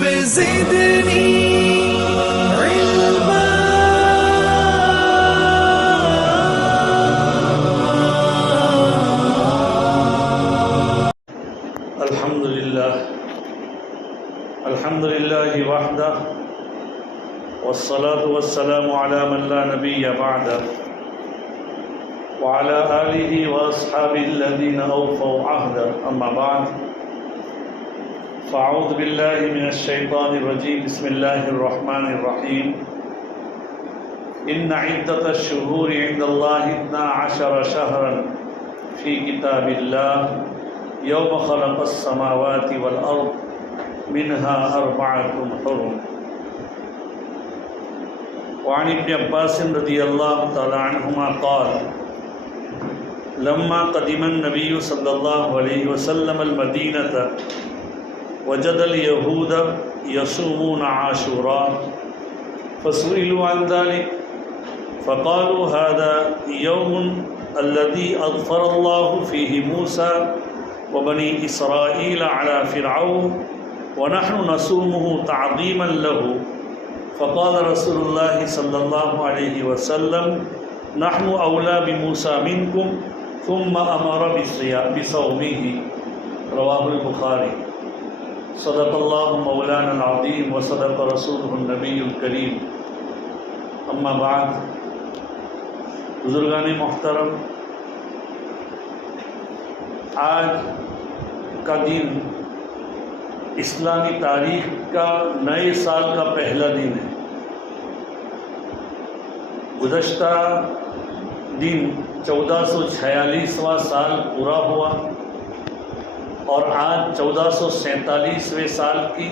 رب زدني علما الحمد لله وحده والصلاة والسلام على من لا نبي بعده وعلى آله وأصحابه الذين أوفوا عهده أما بعد فأعوذ بالله من الشيطان الرجيم بسم الله الرحمن الرحيم إن عدة الشهور عند الله 12 شهرا في كتاب الله يوم خلق السماوات والأرض منها 4 حرم. وعن ابن عباس رضي الله تعالى عنهما قال لما قدم النبي صلى الله عليه وسلم المدينة وجد اليهود يصومون عاشوراء فسئلوا عن ذلك فقالوا هذا يوم الذي أظفر الله فيه موسى وبني إسرائيل على فرعون ونحن نصومه تعظيما له. فقال رسول الله صلى الله عليه وسلم نحن أولى بموسى منكم ثم أمر بصومه. رواه البخاري. صدق الله مولانا العظيم وصدق رسوله النبي الكريم. اما بعد، بزرگان محترم، آج کا دن اسلامی تاریخ کا نئے سال کا پہلا دن ہے. گزشتہ دن 1446واں سال پورا ہوا اور آج 1447ویں سال کی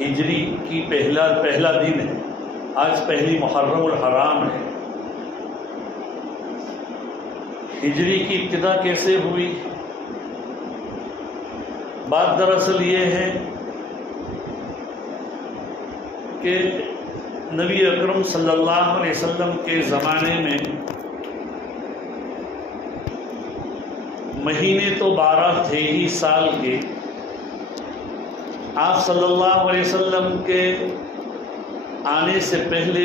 ہجری کی پہلا دن ہے. آج پہلی محرم الحرام ہے. ہجری کی ابتدا کیسے ہوئی؟ بات دراصل یہ ہے کہ نبی اکرم صلی اللہ علیہ وسلم کے زمانے میں مہینے تو 12 تھے ہی سال کے. آپ صلی اللہ علیہ وسلم کے آنے سے پہلے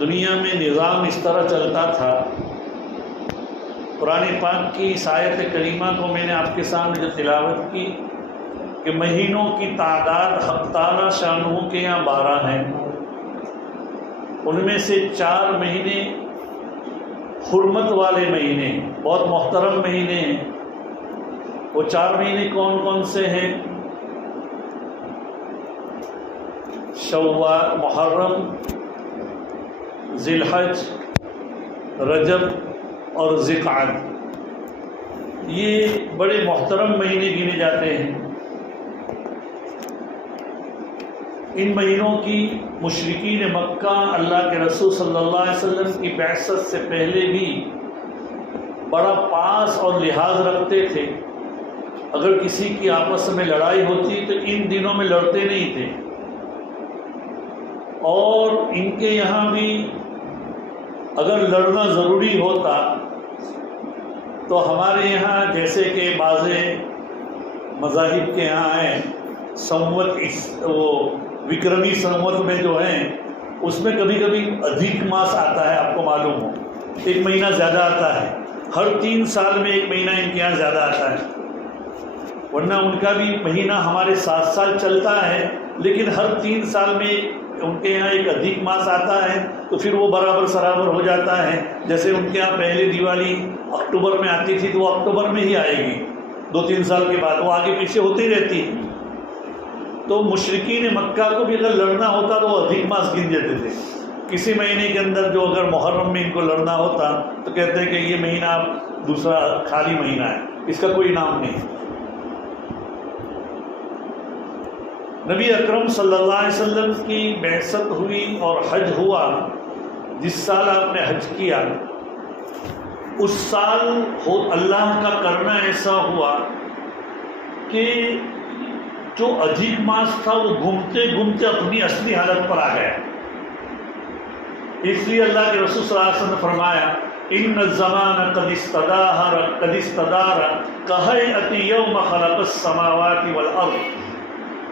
دنیا میں نظام اس طرح چلتا تھا. قرآن پاک کی اس آیت کریمہ کو میں نے آپ کے سامنے جو تلاوت کی کہ مہینوں کی تعداد حق تعالی شانہ کے یہاں 12 ہیں. ان میں سے 4 مہینے حرمت والے مہینے ہیں، بہت محترم مہینے ہیں. وہ 4 مہینے کون کون سے ہیں؟ شوال، محرم، ذی الحج، رجب اور ذی القعدہ. یہ بڑے محترم مہینے گنے جاتے ہیں. ان مہینوں کی مشرکین مکہ اللہ کے رسول صلی اللہ علیہ وسلم کی بعثت سے پہلے بھی بڑا پاس اور لحاظ رکھتے تھے. اگر کسی کی آپس میں لڑائی ہوتی تو ان دنوں میں لڑتے نہیں تھے. اور ان کے یہاں بھی اگر لڑنا ضروری ہوتا تو ہمارے یہاں جیسے کہ بعض مذاہب کے یہاں ہیں سنوت، وہ وکرمی سنوت میں جو ہیں اس میں کبھی کبھی ادھک ماس آتا ہے. آپ کو معلوم ہو 1 مہینہ زیادہ آتا ہے. ہر 3 سال میں 1 مہینہ ان کے یہاں زیادہ آتا ہے. ورنہ ان کا بھی مہینہ ہمارے 7 سال چلتا ہے، لیکن ہر 3 سال میں ان کے یہاں ایک ادھک ماس آتا ہے تو پھر وہ برابر سرابر ہو جاتا ہے. جیسے ان کے یہاں پہلے دیوالی اکتوبر میں آتی تھی تو وہ اکتوبر میں ہی آئے گی. 2-3 سال کے بعد وہ آگے پیچھے ہوتی رہتی. تو مشرکین مکہ کو بھی اگر لڑنا ہوتا تو وہ ادھک ماس گن دیتے تھے. کسی مہینے کے اندر جو اگر محرم میں ان کو لڑنا ہوتا تو کہتے ہیں کہ یہ مہینہ دوسرا خالی مہینہ ہے، اس کا کوئی نام نہیں. نبی اکرم صلی اللہ علیہ وسلم کی بعثت ہوئی اور حج ہوا. جس سال آپ نے حج کیا اس سال اللہ کا کرنا ایسا ہوا کہ جو ادھک ماس تھا وہ گھومتے گھومتے اپنی اصلی حالت پر آ گیا. اس لیے اللہ کے رسول صلی اللہ علیہ وسلم نے فرمایا ان الزمان قد استدار كهيئة يوم خلق السماوات والارض.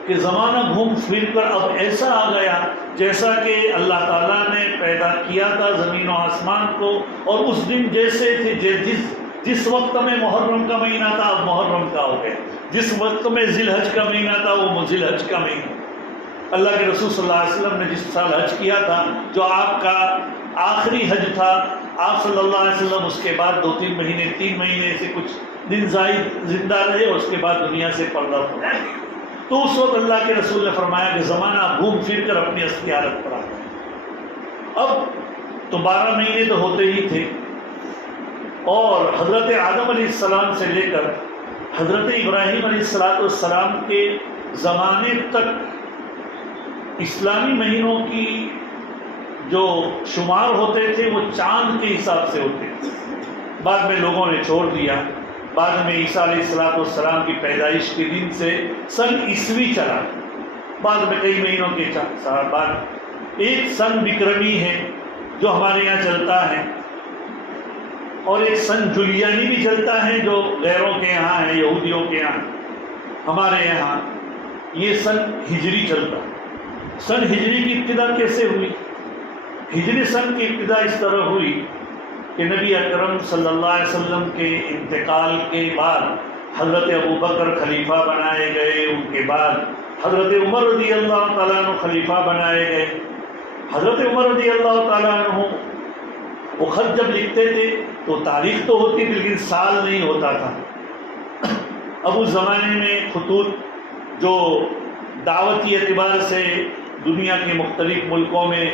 کہ زمانہ گھوم پھر کر اب ایسا آ گیا جیسا کہ اللہ تعالیٰ نے پیدا کیا تھا زمین و آسمان کو، اور اس دن جیسے تھے جس وقت میں محرم کا مہینہ تھا اب محرم کا ہو گیا، جس وقت میں ذی الحج کا مہینہ تھا وہ ذی الحج کا مہینہ۔ اللہ کے رسول صلی اللہ علیہ وسلم نے جس سال حج کیا تھا، جو آپ کا آخری حج تھا، آپ صلی اللہ علیہ وسلم اس کے بعد 2-3 مہینے 3 مہینے سے کچھ دن زائد زندہ رہے اور اس کے بعد دنیا سے پردہ ہو گئے۔ تو اس وقت اللہ کے رسول نے فرمایا کہ زمانہ گھوم پھر کر اپنی اصلی حالت پر آ گیا۔ اب تو 12 مہینے تو ہوتے ہی تھے، اور حضرت آدم علیہ السلام سے لے کر حضرت ابراہیم علیہ السلام کے زمانے تک اسلامی مہینوں کی جو شمار ہوتے تھے وہ چاند کے حساب سے ہوتے تھے۔ بعد میں لوگوں نے چھوڑ دیا، بعد میں عیسیٰ علیہ السلام کی پیدائش کے دن سے سن عیسوی چلا، بعد میں کئی مہینوں کے بعد ایک سن وکرمی ہے جو ہمارے یہاں چلتا ہے، اور ایک سن جولیانی بھی چلتا ہے جو غیروں کے یہاں ہے، یہودیوں کے یہاں۔ ہمارے یہاں یہ سن ہجری چلتا ہے۔ سن ہجری کی ابتدا کیسے ہوئی؟ ہجری سن کی ابتدا اس طرح ہوئی کہ نبی اکرم صلی اللہ علیہ وسلم کے انتقال کے بعد حضرت ابوبکر خلیفہ بنائے گئے، ان کے بعد حضرت عمر رضی اللہ تعالیٰ عنہ خلیفہ بنائے گئے۔ حضرت عمر رضی اللہ تعالیٰ عنہ وہ خط جب لکھتے تھے تو تاریخ تو ہوتی تھی لیکن سال نہیں ہوتا تھا۔ اب اس زمانے میں خطوط جو دعوتی اعتبار سے دنیا کے مختلف ملکوں میں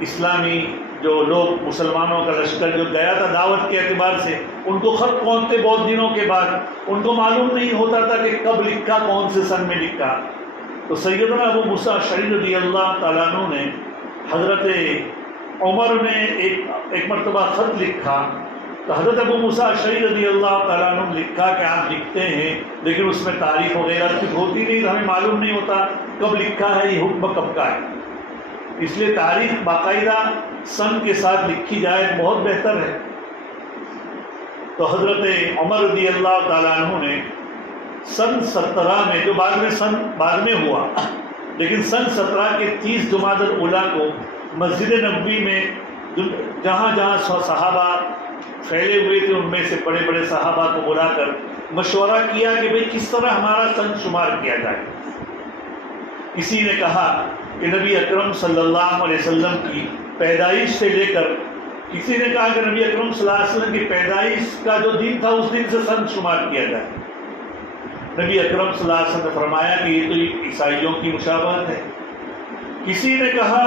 اسلامی جو لوگ مسلمانوں کا لشکر جو گیا تھا دعوت کے اعتبار سے، ان کو خط پہنچتے بہت دنوں کے بعد، ان کو معلوم نہیں ہوتا تھا کہ کب لکھا، کون سے سن میں لکھا۔ تو سیدنا ابو موسیٰ اشعری رضی اللہ تعالیٰ عنہ نے حضرت عمر نے ایک مرتبہ خط لکھا، تو حضرت ابو موسیٰ اشعری رضی اللہ تعالیٰ عنہ نے لکھا کہ آپ لکھتے ہیں لیکن اس میں تاریخ وغیرہ کچھ ہوتی نہیں، ہمیں معلوم نہیں ہوتا کب لکھا ہے، یہ حکم کب کا ہے، اس لیے تاریخ باقاعدہ سن کے ساتھ لکھی جائے بہت بہتر ہے۔ تو حضرت عمر رضی اللہ تعالیٰ عنہ نے سن 17 میں، جو بعد میں ہوا، لیکن سن 17 کے 30 جمادی الاولیٰ کو مسجد نبوی میں جہاں جہاں صحابہ پھیلے ہوئے تھے ان میں سے بڑے بڑے صحابہ کو بلا کر مشورہ کیا کہ بھئی کس طرح ہمارا سن شمار کیا جائے۔ کسی نے کہا کہ نبی اکرم صلی اللہ علیہ وسلم کی پیدائش سے لے کر، کسی نے کہا کہ نبی اکرم صلی اللہ علیہ وسلم کی پیدائش کا جو دن تھا اس دن سے سن شمار کیا جائے۔ نبی اکرم صلی اللہ علیہ وسلم نے فرمایا کہ یہ تو عیسائیوں کی مشابہت ہے۔ کسی نے کہا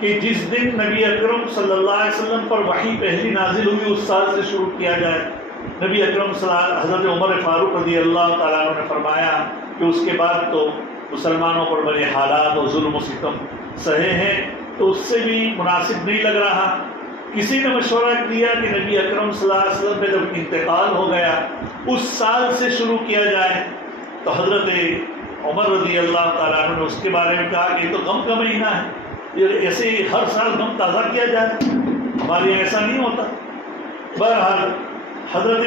کہ جس دن نبی اکرم صلی اللہ علیہ وسلم پر وحی پہلی نازل ہوئی اس سال سے شروع کیا جائے۔ نبی اکرم صلی اللہ علیہ وسلم، حضرت عمر فاروق رضی اللہ تعالیٰ عنہ نے فرمایا کہ اس کے بعد تو مسلمانوں پر بڑے حالات اور ظلم و ستم سہے ہیں تو اس سے بھی مناسب نہیں لگ رہا۔ کسی نے مشورہ کیا کہ نبی اکرم صلی اللہ علیہ وسلم پہ جب انتقال ہو گیا اس سال سے شروع کیا جائے، تو حضرت عمر رضی اللہ تعالیٰ عنہ نے اس کے بارے میں کہا کہ یہ تو غم کا مہینہ ہے، یہ ایسے ہی ہر سال غم تازہ کیا جائے، ہمارے یہاں ایسا نہیں ہوتا۔ بہرحال حضرت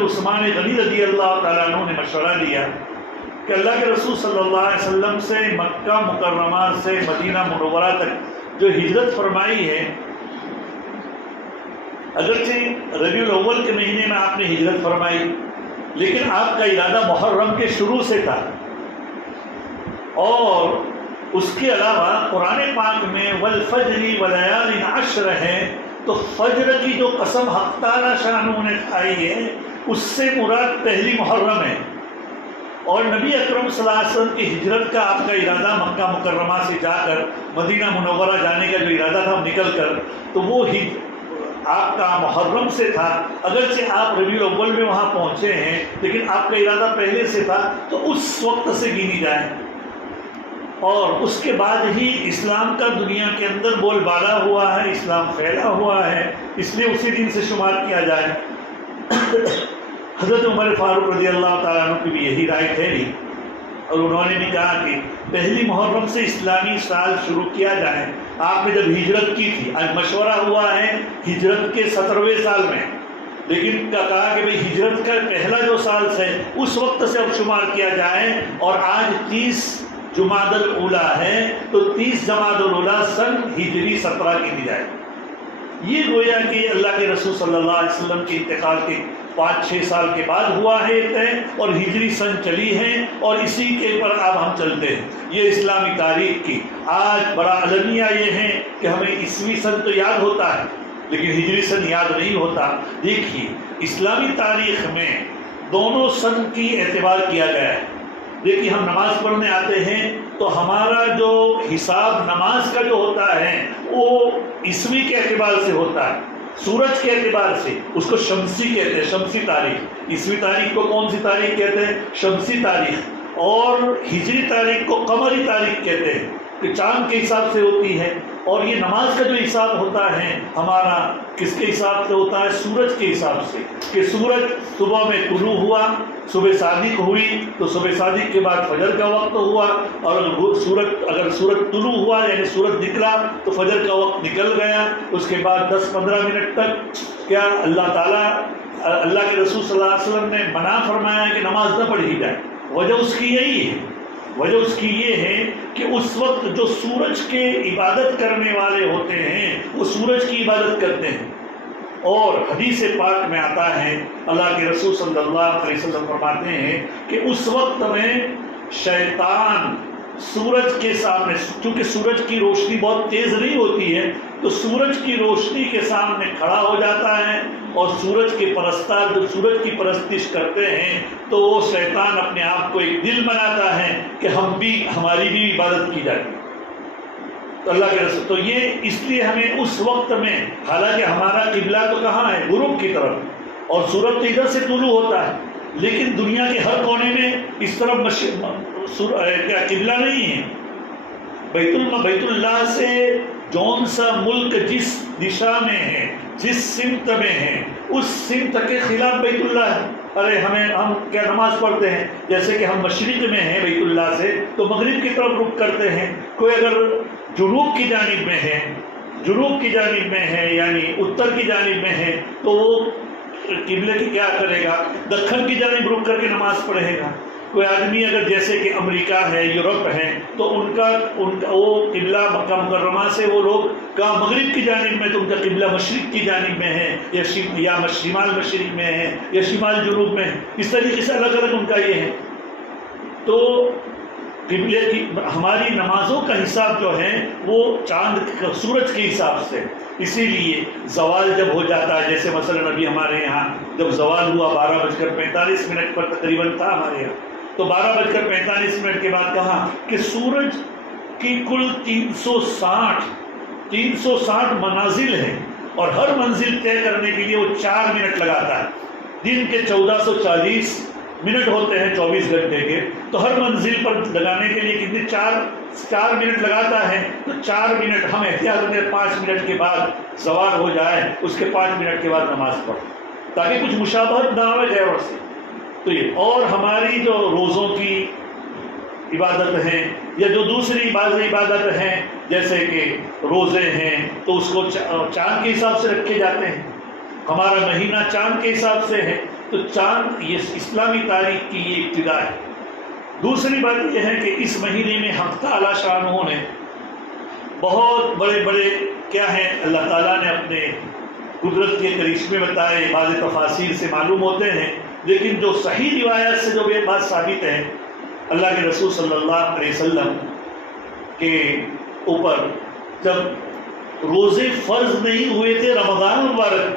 عثمان غنی رضی اللہ تعالیٰ عنہ نے مشورہ دیا کہ اللہ کے رسول صلی اللہ علیہ وسلم سے مکہ مکرمہ سے مدینہ منورہ تک جو ہجرت فرمائی ہے، اگرچہ ربیع الاول کے مہینے میں آپ نے ہجرت فرمائی لیکن آپ کا ارادہ محرم کے شروع سے تھا، اور اس کے علاوہ قرآن پاک میں والفجر ولیال عشر ہے، تو فجر کی جو قسم حق تعالیٰ شانہ نے کھائی ہے اس سے مراد پہلی محرم ہے، اور نبی اکرم صلی اللہ علیہ وسلم کی ہجرت کا آپ کا ارادہ مکہ مکرمہ سے جا کر مدینہ منورہ جانے کا جو ارادہ تھا نکل کر، تو وہ آپ کا محرم سے تھا۔ اگرچہ آپ ربیع الاول میں وہاں پہنچے ہیں لیکن آپ کا ارادہ پہلے سے تھا، تو اس وقت سے گنی جائے، اور اس کے بعد ہی اسلام کا دنیا کے اندر بول بالا ہوا ہے، اسلام پھیلا ہوا ہے، اس لیے اسی دن سے شمار کیا جائے۔ حضرت عمر فاروق رضی اللہ تعالیٰ عنہ کی بھی یہی رائے ٹھہری، اور انہوں نے بھی کہا کہ پہلی محرم سے اسلامی سال شروع کیا جائے۔ آپ نے جب ہجرت کی تھی، آج مشورہ ہوا ہے ہجرت کے 17ویں سال میں، لیکن کہا کہ بھئی ہجرت کا پہلا جو سال ہے اس وقت سے اب شمار کیا جائے، اور آج 30 جمادی الاولیٰ ہے، تو 30 جمادی الاولیٰ سن ہجری 17 کی دی جائے۔ یہ گویا کہ اللہ کے رسول صلی اللہ علیہ وسلم کے انتقال کے 5-6 سال کے بعد ہوا ہے طے، اور ہجری سن چلی ہے، اور اسی کے پر اب ہم چلتے ہیں۔ یہ اسلامی تاریخ کی آج بڑا المیہ یہ ہے کہ ہمیں عیسوی سن تو یاد ہوتا ہے لیکن ہجری سن یاد نہیں ہوتا۔ دیکھیے اسلامی تاریخ میں دونوں سن کی اعتبار کیا گیا ہے۔ دیکھیے ہم نماز پڑھنے آتے ہیں تو ہمارا جو حساب نماز کا جو ہوتا ہے وہ عیسوی کے اعتبار سے ہوتا ہے، سورج کے اعتبار سے، اس کو شمسی کہتے ہیں، شمسی تاریخ۔ عیسوی تاریخ کو کون سی تاریخ کہتے ہیں؟ شمسی تاریخ۔ اور ہجری تاریخ کو قمری تاریخ کہتے ہیں کہ چاند کے حساب سے ہوتی ہے۔ اور یہ نماز کا جو حساب ہوتا ہے ہمارا کس کے حساب سے ہوتا ہے؟ سورج کے حساب سے، کہ سورج صبح میں طلوع ہوا، صبح صادق ہوئی تو صبح صادق کے بعد فجر کا وقت ہوا، اور اگر سورج طلوع ہوا یعنی سورج نکلا تو فجر کا وقت نکل گیا۔ اس کے بعد 10-15 منٹ تک کیا اللہ تعالیٰ اللہ کے رسول صلی اللہ علیہ وسلم نے منع فرمایا کہ نماز نہ پڑھی جائے۔ وجہ اس کی یہی ہے، وجہ اس کی یہ ہے کہ اس وقت جو سورج کے عبادت کرنے والے ہوتے ہیں وہ سورج کی عبادت کرتے ہیں۔ اور حدیث پاک میں آتا ہے اللہ کے رسول صلی اللہ علیہ وسلم فرماتے ہیں کہ اس وقت میں شیطان سورج کے سامنے، چونکہ سورج کی روشنی بہت تیز نہیں ہوتی ہے، تو سورج کی روشنی کے سامنے کھڑا ہو جاتا ہے، اور سورج کے پرستار جو سورج کی پرستش کرتے ہیں تو وہ شیطان اپنے آپ کو ایک دل بناتا ہے کہ ہماری بھی عبادت کی جائے۔ تو اللہ کے رسول تو یہ اس لیے ہمیں اس وقت میں، حالانکہ ہمارا قبلہ تو کہاں ہے؟ غروب کی طرف، اور سورج تو ادھر سے طلوع ہوتا ہے، لیکن دنیا کے ہر کونے میں اس طرف کیا قبلہ نہیں ہے۔ بیت اللہ سے جون سا ملک جس دشا میں ہے، جس سمت میں ہے، اس سمت کے خلاف بیت اللہ ہے۔ ارے ہم کیا نماز پڑھتے ہیں جیسے کہ ہم مشرق میں ہیں بیت اللہ سے تو مغرب کی طرف رخ کرتے ہیں۔ کوئی اگر جنوب کی جانب میں ہے، جنوب کی جانب میں ہے یعنی اتر کی جانب میں ہے تو وہ قبلے کی کیا کرے گا؟ دکن کی جانب رخ کر کے نماز پڑھے گا۔ کوئی آدمی اگر جیسے کہ امریکہ ہے، یورپ ہے، تو ان کا وہ قبلہ مکہ مکرمہ سے وہ لوگ کہاں مغرب کی جانب میں، تو ان کا قبلہ مشرق کی جانب میں ہے، یا شمال مشرق میں ہے، یا شمال جنوب میں ہے۔ اس طریقے سے الگ الگ ان کا یہ ہے۔ تو قبلے کی ہماری نمازوں کا حساب جو ہے وہ چاند سورج کے حساب سے، اسی لیے زوال جب ہو جاتا ہے، جیسے مثلا ابھی ہمارے یہاں جب زوال ہوا 12:45 پر تقریباً تھا ہمارے یہاں، تو 12:45 کے بعد کہا کہ سورج کی کل 360 منازل ہیں، اور ہر منزل طے کرنے کے لیے وہ 4 منٹ لگاتا ہے۔ دن کے 1440 منٹ ہوتے ہیں 24 گھنٹے کے، تو ہر منزل پر لگانے کے لیے کتنے 4 منٹ لگاتا ہے۔ تو 4 منٹ ہم احتیاط میں 5 منٹ کے بعد زوال ہو جائے، اس کے 5 منٹ کے بعد نماز پڑھیں تاکہ کچھ مشابہت نہ آئے غیر سے۔ تو یہ اور ہماری جو روزوں کی عبادت ہیں یا جو دوسری بعض عبادت ہیں جیسے کہ روزے ہیں تو اس کو چاند کے حساب سے رکھے جاتے ہیں، ہمارا مہینہ چاند کے حساب سے ہے، تو چاند یہ اسلامی تاریخ کی یہ ابتدا ہے۔ دوسری بات یہ ہے کہ اس مہینے میں حق تعالیٰ شانہ نے بہت بڑے بڑے کیا ہیں اللہ تعالیٰ نے اپنے قدرت کے کرشمے بتائے، بعض تفاسیر سے معلوم ہوتے ہیں، لیکن جو صحیح روایت سے جو یہ بات ثابت ہے، اللہ کے رسول صلی اللہ علیہ وسلم کے اوپر جب روزے فرض نہیں ہوئے تھے رمضان المبارک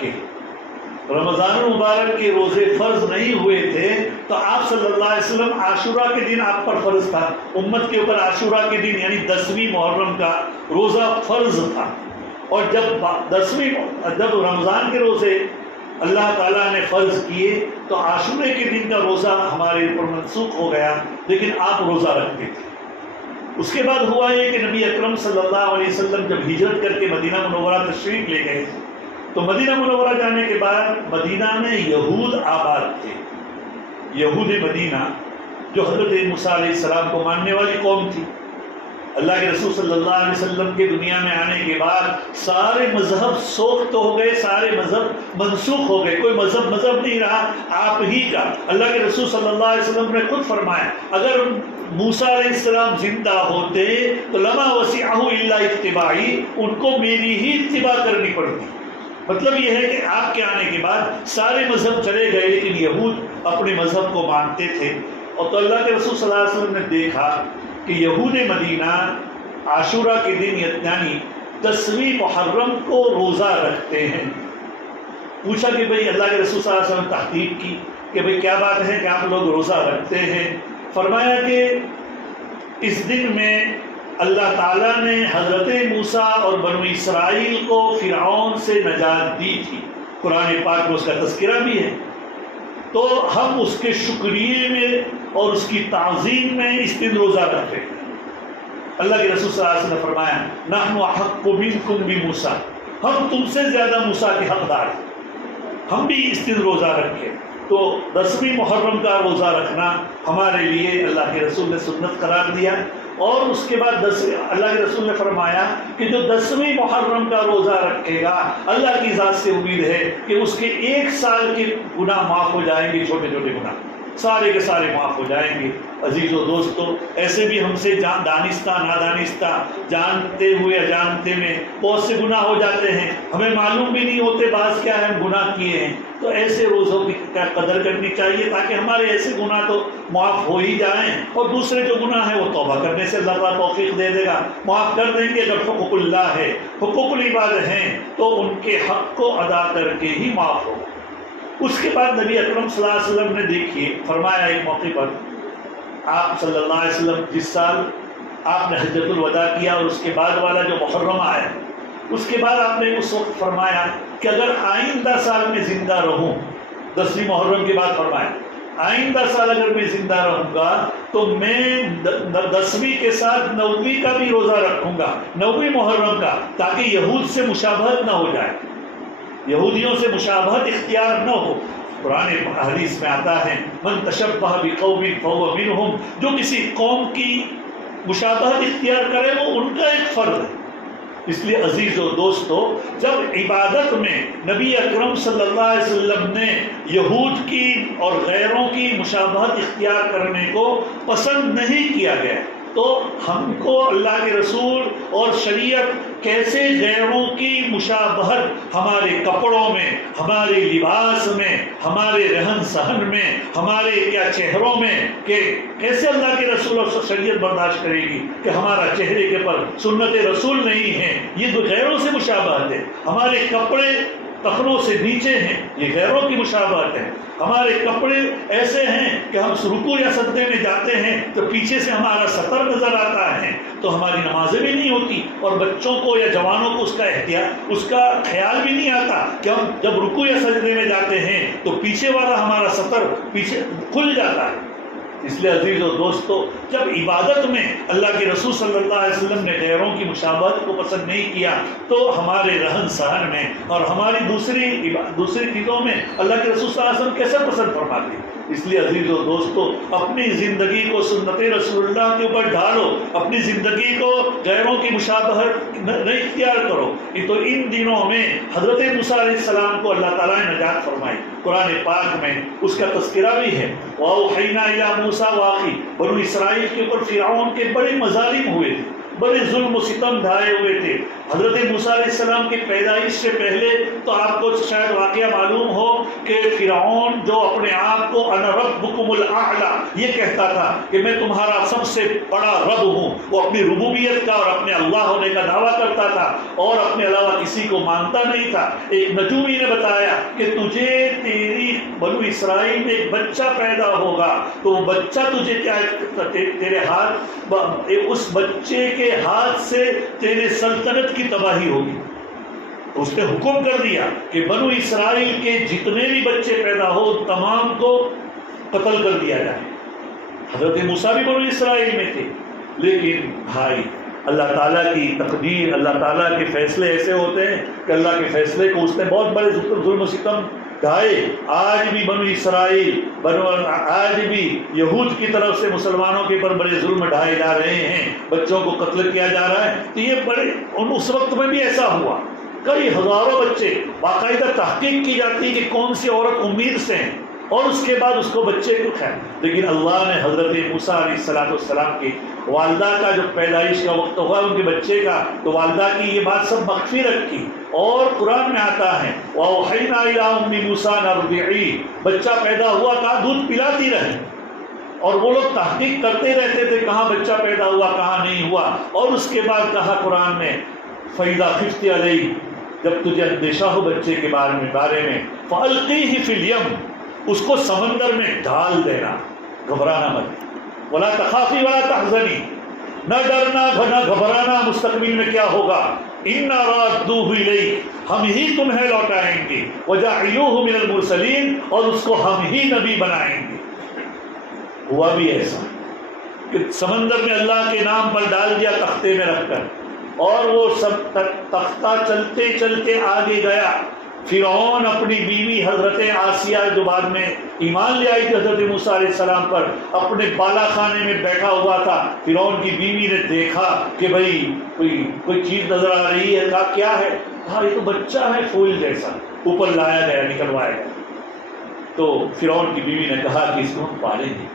کے روزے فرض نہیں ہوئے تھے، تو آپ صلی اللہ علیہ وسلم عاشورہ کے دن آپ پر فرض تھا، امت کے اوپر عاشورہ کے دن یعنی 10ویں محرم کا روزہ فرض تھا۔ اور جب رمضان کے روزے اللہ تعالیٰ نے فرض کیے تو عاشورے کے دن کا روزہ ہمارے اوپر منسوخ ہو گیا، لیکن آپ روزہ رکھتے تھے۔ اس کے بعد ہوا یہ کہ نبی اکرم صلی اللہ علیہ وسلم جب ہجرت کر کے مدینہ منورہ تشریف لے گئے تو مدینہ منورہ جانے کے بعد مدینہ میں یہود آباد تھے، یہود مدینہ جو حضرت موسیٰ علیہ السلام کو ماننے والی قوم تھی، اللہ کے رسول صلی اللہ علیہ وسلم کے دنیا میں آنے کے بعد سارے مذہب سوخت ہو گئے، سارے مذہب منسوخ ہو گئے، کوئی مذہب نہیں رہا آپ ہی کا۔ اللہ کے رسول صلی اللہ علیہ وسلم نے خود فرمایا اگر موسیٰ علیہ السلام زندہ ہوتے تو لما وسعہ الا اتباعی، ان کو میری ہی اتباع کرنی پڑتی۔ مطلب یہ ہے کہ آپ کے آنے کے بعد سارے مذہب چلے گئے لیکن یہود اپنے مذہب کو مانتے تھے۔ اور تو اللہ کے رسول صلی اللہ علیہ وسلم نے دیکھا کہ یہود مدینہ عاشورہ کے دن یعنی 10ویں محرم کو روزہ رکھتے ہیں۔ پوچھا کہ بھئی اللہ کے رسول صلی اللہ علیہ وسلم نے تحقیق کی کہ بھئی کیا بات ہے کہ آپ لوگ روزہ رکھتے ہیں؟ فرمایا کہ اس دن میں اللہ تعالیٰ نے حضرت موسیٰ اور بنو اسرائیل کو فرعون سے نجات دی تھی، قرآن پاک میں اس کا تذکرہ بھی ہے، تو ہم اس کے شکریے میں اور اس کی تعظیم میں اس دن روزہ رکھتے ہیں۔ اللہ کے رسول صلی اللہ علیہ وسلم نے فرمایا نحن احق منکم بموسیٰ، ہم تم سے زیادہ موسیٰ کے حقدار ہیں، ہم بھی اس دن روزہ رکھیں۔ تو 10ویں محرم کا روزہ رکھنا ہمارے لیے اللہ کے رسول نے سنت قرار دیا، اور اس کے بعد اللہ کے رسول نے فرمایا کہ جو 10ویں محرم کا روزہ رکھے گا اللہ کی ذات سے امید ہے کہ اس کے 1 سال کے گناہ معاف ہو جائیں گے، چھوٹے چھوٹے گناہ سارے کے سارے معاف ہو جائیں گے۔ عزیز و دوستو، ایسے بھی ہم سے دانستہ نادانستہ، جانتے ہوئے اجانتے میں بہت سے گناہ ہو جاتے ہیں، ہمیں معلوم بھی نہیں ہوتے بعض کیا ہے ہم گناہ کیے ہیں۔ تو ایسے روزوں کی قدر کرنی چاہیے تاکہ ہمارے ایسے گناہ تو معاف ہو ہی جائیں، اور دوسرے جو گناہ ہیں وہ توبہ کرنے سے اللہ تعالیٰ توفیق دے دے گا، معاف کر دیں گے۔ اگر حقوق اللہ ہے، حقوق العباد ہیں، تو ان کے حق کو ادا کر کے ہی معاف ہوگا۔ اس کے بعد نبی اکرم صلی اللہ علیہ وسلم نے دیکھیے فرمایا ایک موقع پر آپ صلی اللہ علیہ وسلم جس سال آپ نے حجۃ الوداع کیا اور اس کے بعد والا جو محرم آیا، اس کے بعد آپ نے اس وقت فرمایا کہ اگر آئندہ سال میں زندہ رہوں، 10ویں محرم کے بعد فرمایا آئندہ سال اگر میں زندہ رہوں گا تو میں 10ویں کے ساتھ 9ویں کا بھی روزہ رکھوں گا، 9ویں محرم کا، تاکہ یہود سے مشابہت نہ ہو جائے، یہودیوں سے مشابہت اختیار نہ ہو۔ قرآن حدیث میں آتا ہے من تشبہ بقوم فہو منہم، جو کسی قوم کی مشابہت اختیار کرے وہ ان کا ایک فرد ہے۔ اس لیے عزیز و دوستو، جب عبادت میں نبی اکرم صلی اللہ علیہ وسلم نے یہود کی اور غیروں کی مشابہت اختیار کرنے کو پسند نہیں کیا گیا، تو ہم کو اللہ کے رسول اور شریعت کیسے غیروں کی مشابہت ہمارے کپڑوں میں، ہمارے لباس میں، ہمارے رہن سہن میں، ہمارے کیا چہروں میں، کہ کیسے اللہ کے رسول اور شریعت برداشت کرے گی کہ ہمارا چہرے کے پر سنت رسول نہیں ہے، یہ تو غیروں سے مشابہت ہے۔ ہمارے کپڑے ٹخنوں سے نیچے ہیں، یہ غیروں کی مشابہت ہے۔ ہمارے کپڑے ایسے ہیں کہ ہم رکوع یا سجدے میں جاتے ہیں تو پیچھے سے ہمارا سطر نظر آتا ہے، تو ہماری نمازیں بھی نہیں ہوتی، اور بچوں کو یا جوانوں کو اس کا خیال بھی نہیں آتا کہ ہم جب رکوع یا سجدے میں جاتے ہیں تو پیچھے والا ہمارا سطر پیچھے کھل جاتا ہے۔ اس لیے عزیز و دوستو، جب عبادت میں اللہ کے رسول صلی اللہ علیہ وسلم نے غیروں کی مشابہت کو پسند نہیں کیا، تو ہمارے رہن سہن میں اور ہماری دوسری چیزوں میں اللہ کے رسول صلی اللہ علیہ وسلم کیسے پسند فرماتے؟ اس لیے عزیز و دوستو، اپنی زندگی کو سنت رسول اللہ کے اوپر ڈھالو، اپنی زندگی کو غیروں کی مشابہت نہیں اختیار کرو۔ یہ تو ان دنوں میں حضرت موسیٰ علیہ السلام کو اللہ تعالیٰ نے نجات فرمائی، قرآن پاک میں اس کا تذکرہ بھی ہے۔ وَأَوْحَيْنَا إِلَىٰ مُوسَىٰ وَأَخِيهِ، بنو اسرائیل کے اوپر فرعون کے بڑے مظالم ہوئے تھے، بڑے ظلم و ستم ڈھائے ہوئے تھے۔ حضرت موسیٰ علیہ السلام کی پیدائش سے پہلے تو آپ کو شاید واقعہ معلوم ہو کہ فرعون جو اپنے آپ کو انا ربکم الاعلی یہ کہتا تھا کہ میں تمہارا سب سے بڑا رب ہوں، وہ اپنی ربوبیت کا اور اپنے اللہ ہونے کا دعویٰ کرتا تھا اور اپنے علاوہ کسی کو مانتا نہیں تھا۔ ایک نجومی نے بتایا کہ تجھے تیری بنو اسرائیل میں ایک بچہ پیدا ہوگا تو وہ بچہ تجھے کیا تیرے ہاتھ، اس بچے کے ہاتھ سے تیرے سلطنت کی تباہی ہوگی۔ اس نے حکم کر دیا کہ بنو اسرائیل کے جتنے بھی بچے پیدا ہو تمام کو قتل کر دیا جائے۔ حضرت موسیٰ بھی بنو اسرائیل میں تھے، لیکن بھائی اللہ تعالیٰ کی تقدیر، اللہ تعالیٰ کے فیصلے ایسے ہوتے ہیں کہ اللہ کے فیصلے کو اس نے بہت بڑے ظلم و ستم ڈھائے. آج بھی بنو اسرائیل آج بھی یہود کی طرف سے مسلمانوں کے اوپر بڑے ظلم ڈھائے جا رہے ہیں, بچوں کو قتل کیا جا رہا ہے. تو یہ بڑے اس وقت میں بھی ایسا ہوا, کئی ہزاروں بچے, باقاعدہ تحقیق کی جاتی کہ کون سی عورت امید سے ہیں اور اس کے بعد اس کو بچے کو کھائے. لیکن اللہ نے حضرت موسیٰ علیہ السلام کی والدہ کا جو پیدائش کا وقت ہوا ان کے بچے کا, تو والدہ کی یہ بات سب مخفی رکھی. اور قرآن میں آتا ہے وَأَوْحَيْنَا إِلَىٰ أُمِّ مُوسَىٰ أَنْ أَرْضِعِيهِ, بچہ پیدا ہوا تھا دودھ پلاتی رہے. اور وہ لوگ تحقیق کرتے رہتے تھے کہاں بچہ پیدا ہوا کہاں نہیں ہوا. اور اس کے بعد کہا قرآن میں فَإِذَا خِفْتِ عَلَيْهِ, جب تجھے اندیشہ ہو بچے کے بارے میں فَأَلْقِيهِ فِي الْيَمِّ, اس کو سمندر میں ڈال دینا, گھبرانا مت. وَلَا تَخَافِي وَلَا تَحْزَنِي, نہ ڈرنا نہ گھبرانا مستقبل میں کیا ہوگا. إِنَّا رَادُّوهُ إِلَيْكَ, ہم ہی تمہیں لوٹائیں گے. وَجَعِلُوهُ مِنَ الْمُرْسَلِينَ, اور اس کو ہم ہی نبی بنائیں گے. ہوا بھی ایسا کہ سمندر میں اللہ کے نام پر ڈال دیا تختے میں رکھ کر, اور وہ سب تختہ چلتے چلتے آگے گیا. فرعون اپنی بیوی حضرت آسیہ جو بعد میں ایمان لے آئی تھی حضرت موسیٰ علیہ السلام پر, اپنے بالا خانے میں بیٹھا ہوا تھا. فرعون کی بیوی نے دیکھا کہ بھئی کوئی چیز نظر آ رہی ہے. کہا کیا ہے؟ کہا یہ تو بچہ ہے پھول جیسا, اوپر لایا گیا, نکلوایا گیا. تو فرعون کی بیوی نے کہا کہ اس کو ہم پالیں گے,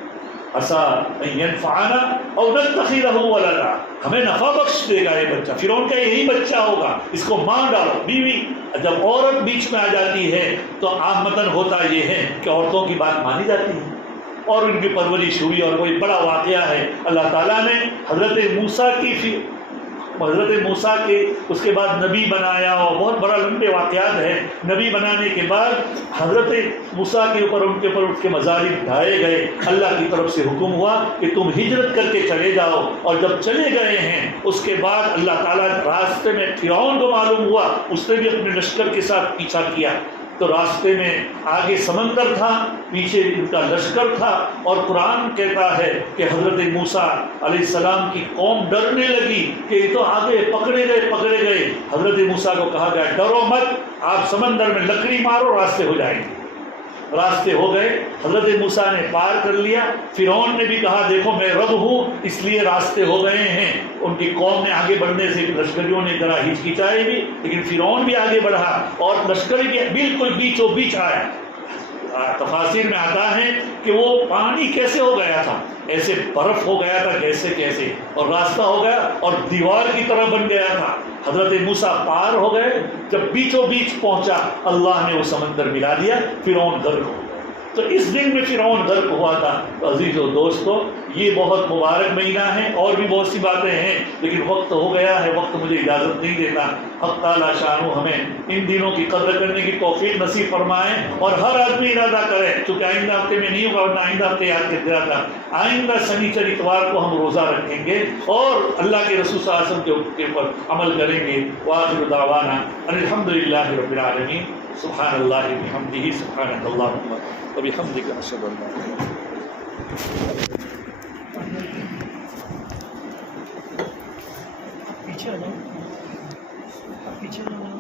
عسیٰ ان ینفعنا او نتخذہ ولدا, ہمیں نفع بخش دے گا یہ بچہ. فرعون کا یہی بچہ ہوگا, اس کو ماں ڈالو. بیوی جب عورت بیچ میں آ جاتی ہے تو عامتاً ہوتا یہ ہے کہ عورتوں کی بات مانی جاتی ہے اور ان کی پرورش ہوئی. اور کوئی بڑا واقعہ ہے, اللہ تعالیٰ نے حضرت موسیٰ کے اس کے بعد نبی بنایا, اور بہت بڑا لمبے واقعات ہے. نبی بنانے کے بعد حضرت موسیٰ کے اوپر ان کے مزارع ڈھائے گئے. اللہ کی طرف سے حکم ہوا کہ تم ہجرت کر کے چلے جاؤ. اور جب چلے گئے ہیں اس کے بعد اللہ تعالیٰ راستے میں فرعون کو معلوم ہوا, اس نے بھی اپنے لشکر کے ساتھ پیچھا کیا. تو راستے میں آگے سمندر تھا, پیچھے ان کا لشکر تھا. اور قرآن کہتا ہے کہ حضرت موسیٰ علیہ السلام کی قوم ڈرنے لگی کہ یہ تو آگے پکڑے گئے. حضرت موسیٰ کو کہا گیا ڈرو مت, آپ سمندر میں لکڑی مارو, راستے ہو جائیں گے. راستے ہو گئے, حضرت موسیٰ نے پار کر لیا. فرعون نے بھی کہا دیکھو میں رب ہوں اس لیے راستے ہو گئے ہیں. ان کی قوم نے آگے بڑھنے سے لشکریوں نے ذرا ہچکچائی بھی, لیکن فرعون بھی آگے بڑھا اور لشکر کے بالکل بیچوں بیچ آیا. تفاسیر میں آتا ہے کہ وہ پانی کیسے ہو گیا تھا, ایسے برف ہو گیا تھا کیسے, اور راستہ ہو گیا اور دیوار کی طرح بن گیا تھا. حضرت موسیٰ پار ہو گئے, جب بیچوں بیچ پہنچا اللہ نے وہ سمندر ملا دیا, فرعون غرق ہو گیا. تو اس دن میں فرعون غرق ہوا تھا. عزیز و دوستو, یہ بہت مبارک مہینہ ہے, اور بھی بہت سی باتیں ہیں, لیکن وقت ہو گیا ہے, وقت مجھے اجازت نہیں دیتا. حق تعالیٰ شانو ہمیں ان دنوں کی قدر کرنے کی توفیق نصیب فرمائے, اور ہر آدمی ارادہ کرے, چونکہ آئندہ ہفتے میں نہیں ہوگا ورنہ آئندہ ہفتے یاد کر دیا تھا. آئندہ شنیچر اتوار کو ہم روزہ رکھیں گے اور اللہ کے رسول صلی اللہ علیہ وسلم کے اوپر عمل کریں گے. وآخر دعوانا ان الحمدللہ رب العالمین. سبحان اللہ بحمدہ, سبحانک اللہم وبحمدک, اشہد ان لا الہ الا انت. پیچھے